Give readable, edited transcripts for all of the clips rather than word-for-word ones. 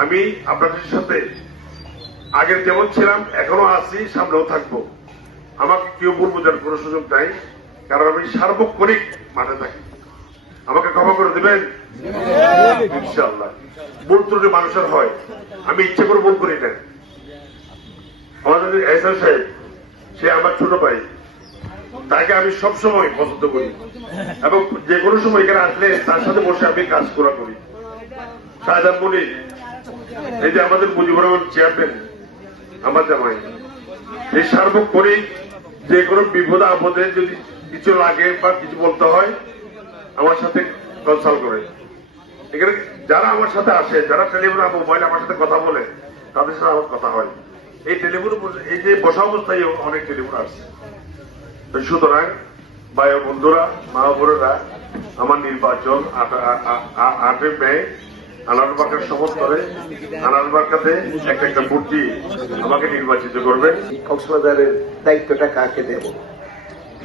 আমি আপনাদের সাথে আগের যেমন ছিলাম এখনো আছি, সামনেও থাকবো। আমাকে কেউ ভুল বোঝার কোনো সুযোগ নাই, কারণ আমি সার্বক্ষণিক মাঠে থাকি। আমাকে ক্ষমা করে দেবেন ইনশাআল্লাহ। ভুল ত্রুটি মানুষের হয়, আমি ইচ্ছে করে ভুল করি না। আমাদের এহসান সাহেব, সে আমার ছোট ভাই, তাকে আমি সবসময় পছন্দ করি এবং যে কোনো সময় এখানে আসলে তার সাথে বসে আমি কাজ করা করি। শাহজাহান মনির, এই যে আমাদের মুজিবুর রহমান চেয়ারম্যান, আমার জামাই, এই সার্বক্ষণিক যে কোনো বিপদ আপদে যদি কিছু লাগে বা কিছু বলতে হয় আমার সাথে কনসাল্ট করে। এখানে যারা আমার সাথে আসে, যারা টেলিফোন মোবাইল আমার সাথে কথা বলে, তাদের সাথে আমার কথা হয়। এই টেলিফোন, এই যে বসা অবস্থায় অনেক টেলিফোন আসছে। সুতরাং ভাই বন্ধুরা, মা বোনেরা, আমার নির্বাচন 8 মে আনারবার্কার সমর্থনে, আনারবার্কাতে একটা ভোট দিয়ে আমাকে নির্বাচিত করবেন। কক্সবাজারের দায়িত্বটা কাকে দেব?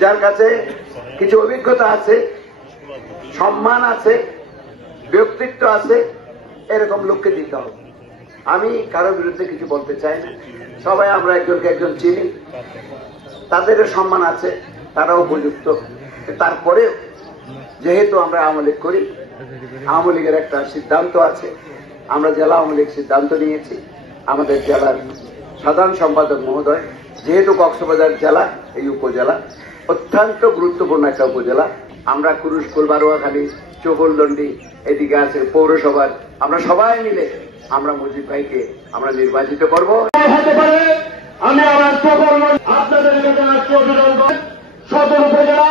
যার কাছে কিছু অভিজ্ঞতা আছে, সম্মান আছে, ব্যক্তিত্ব আছে, এরকম লোককে দিতে হবে। আমি কারো বিরুদ্ধে কিছু বলতে চাই না। সবাই আমরা একজনকে একজন চিনি, তাদেরও সম্মান আছে, তারাও উপযুক্ত। তারপরে যেহেতু আমরা আওয়ামী লীগ করি, আওয়ামী লীগের একটা সিদ্ধান্ত আছে, আমরা জেলা আওয়ামী লীগ সিদ্ধান্ত নিয়েছি। আমাদের জেলার সাধারণ সম্পাদক মহোদয়, যেহেতু কক্সবাজার জেলা, এই উপজেলা অত্যন্ত গুরুত্বপূর্ণ একটা উপজেলা, আমরা কুরুশকুল, বারোয়াখালী, চৌকলদন্ডি, এদিকে আছে পৌরসভার, আমরা সবাই মিলে আমরা মুজিব ভাইকে আমরা নির্বাচিত করবো। আমি আমার আপনাদের কাছে অভিনন্দন। সদর উপজেলা